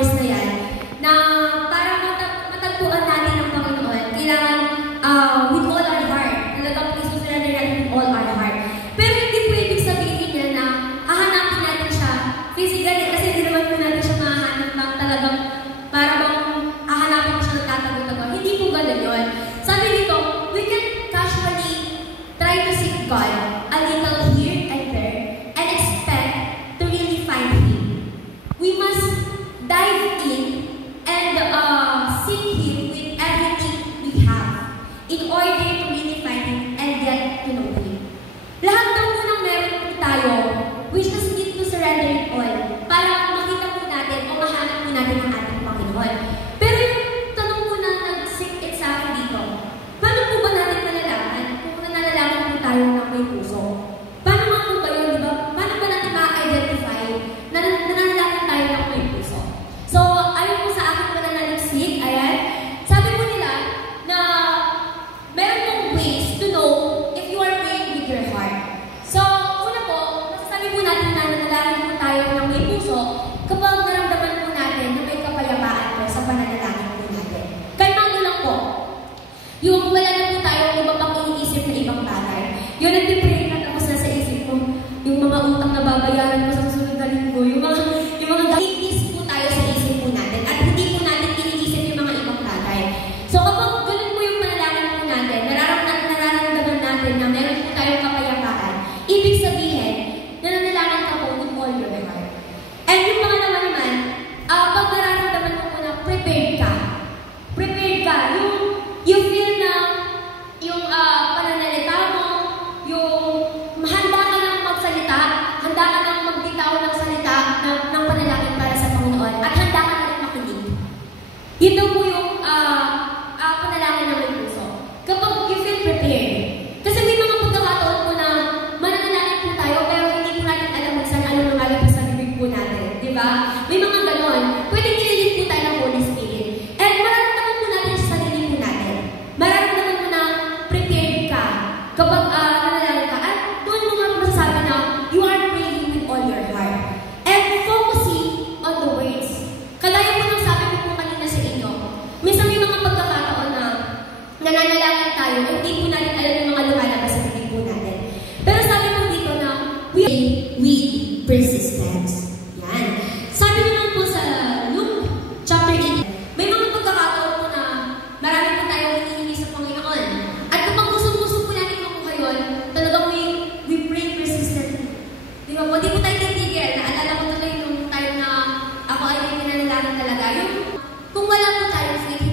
verse na yan, na para matagpuan natin ang Panginoon, kailangan with all our heart. Talagang please surrender natin with all our heart. Pero hindi po ibig sabihin niya na hahanapin natin siya physically, kasi hindi naman po natin siya mahahanap ng talagang para bang hahanapin ko siya ng tatago-tago. Hindi po ganun yun. Sabi dito, we can casually try to seek God a little here and there and expect to really find Him. We must dive in and seek Him with everything we have in order to really find Him and get to know Him. Lahat daw po ng meron po tayo, we just need to surrender it all para makita po natin o mahanap po natin ang ating Panginoon. Pero yung tanong po na nag-seek it sa akin dito, paano po ba natin malalaman kung nalalaman po tayo ng may puso? Paano nga po ba yun, di ba? Paano ba natin ma-identify na nananalaman tayo ng may puso? So, ayon po sa akin po na nag-seek, ayan, sabi po nila na meron pong ways to know if you are praying with your heart. So, una po, masasabi po natin na nananalaman po tayo ng may puso kapag naramdaman po natin na may kapayapaan po sa pananalangin po natin. Kalmado lang po. Yung wala na po tayo iba pang iniisip na ibang bagay. Yung nagpipray na tapos nasa isip ko, yung mga utang na babayaran ko sa susunod na linggo, yung mga inis po tayo sa isip po natin at hindi po natin iniisip yung mga ibang bagay. So kapag ganun po yung panalangin po natin, nararamdaman natin na meron po tayong kapayapaan, ibig sabihin, nananalangin ka po with all your heart. And yung pangalawa naman, pag nararamdaman mo po na prepared ka, you feel na yung pananalita mo, yung handa ka ng magsalita, handa ka ng magbitaw ng salita ng panalangin para sa Panginoon, at handa ka na rin makinig. Yun daw po yung panalangin ng may puso. Kapag you feel prepared. Kasi may mga pagkakataon po na mananalangin po tayo, pero hindi po natin alam kung saan ano lumalabas sa bibig po natin. Di ba? May mga ganon. Pwedeng kinilig po tayo ng Holy Spirit. And mararamdaman po natin sa sarili po natin. Mararamdaman mo na prepared ka kapag nanalangin ka. At doon mo nga masasabi na you are praying with all your heart. And focusing on the words. Kagaya po ng sabi ko po kanina sa inyo, minsan may mga pagkakataon na nananalangin tayo, hindi po natin alam yung mga lumalabas sa bibig po natin. Pero sabi po dito na we with persistence. Yan. Sabi naman po sa Luke chapter 8, may mga pagkakataon po na marami po tayong hinihingi sa Panginoon. At kapag gusto po natin makuha yun, talagang we pray persistently. Di ba po? Di po tayo titigil. Naalala ko tuloy nung time na ako ay may pinanalangin talaga. Yung kung wala po tayong faith,